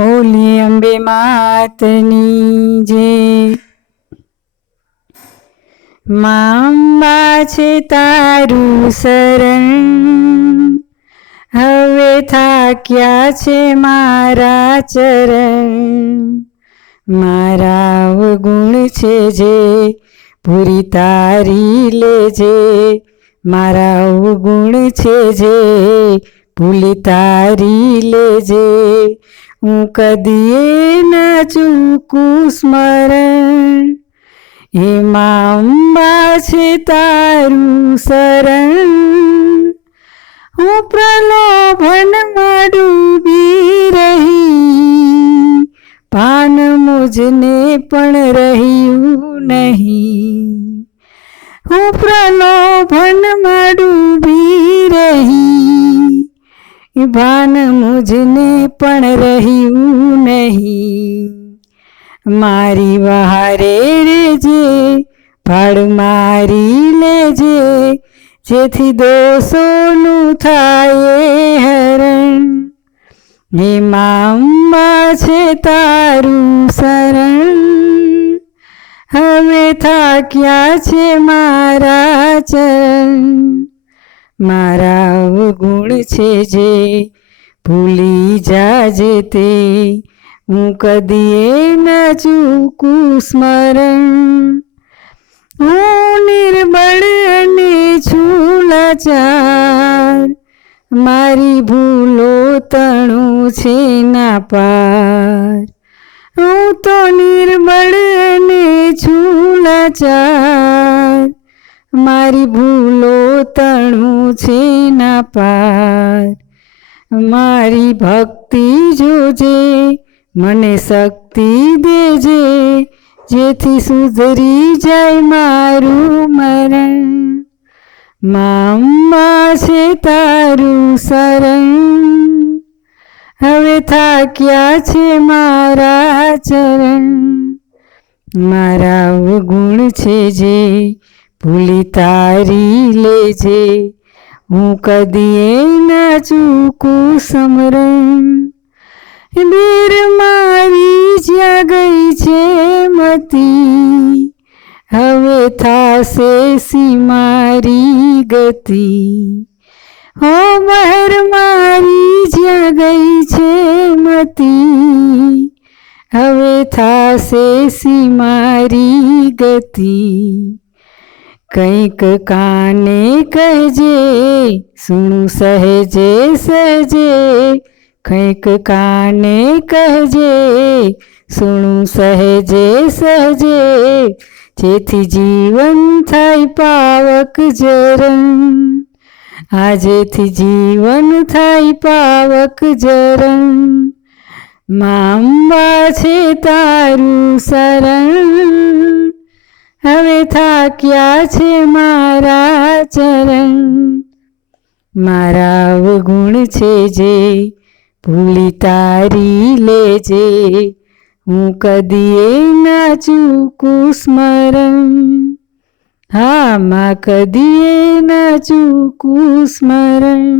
ઓલી અંબે માતની જે માં અંબા છે તારું શરણ, હવે થાક્યા છે મારા ચરણ. મારા અવગુણ છે જે પૂરી તારી લેજે, મારા અવગુણ છે જે ભૂલી તારી લેજે. હું કદીએ ન ચૂકું સ્મરણ, હે માં અંબા છે તારું શરણ. હું પ્રલોભનમાં ડૂબી રહી, ભાન મુજને પણ રહ્યું નહીં. હું પ્રલોભનમાં ડૂબી રહી, ભાન મુજને પણ રહ્યું નહીં. મારી વહારે રેજે, ભાડ મારી લેજે, જેથી દોષોનું થાય હરણ. હે માં અંબા છે તારું શરણ, હવે થાક્યા છે મારા ચરણ. મારા અવગુણ છે જે ભૂલી જાજે તે, હું કદીએ ન ચૂકું સ્મરણ. હું નિર્બળ અને છું લાચાર, મારી ભૂલો તણું છે ના પાર. હું તો નિર્બળ અને છું લાચાર, મારી ભૂલો તણું છે ના પાર. મારી ભક્તિ જોજે, મને શક્તિ દેજે, જેથી સુધરી જાય મારું મરણ. માં અંબા છે તારું શરણ, હવે થાક્યા છે મારા ચરણ. મારા અવગુણ છે જે ભૂલી તારી લેજે, હું કદીએ ન ચૂકું સ્મરણ. બેર મારી જ્યાં ગઈ છે મતી, હવે થાશે સી મારી ગતિ. હો બહાર મારી જ્યાં ગઈ છે મતી, હવે થાશે સી મારી ગતિ. કંઈક કાને કહેજે, સુણું સહેજે સહેજે, કંઈક કાને કહેજે, સુણું સહેજે સહેજે, જેથી જીવન થાય પાવક જરણ. આજેથી જીવન થાય પાવક જરણ. માં અંબા છે તારું શરણ, હવે થાક્યા છે મારા ચરણ. મારા અવગુણ છે જે ભૂલી તારી લેજે, હું કદીએ ન ચૂકું સ્મરણ. હા માં કદીએ ન ચૂકું સ્મરણ.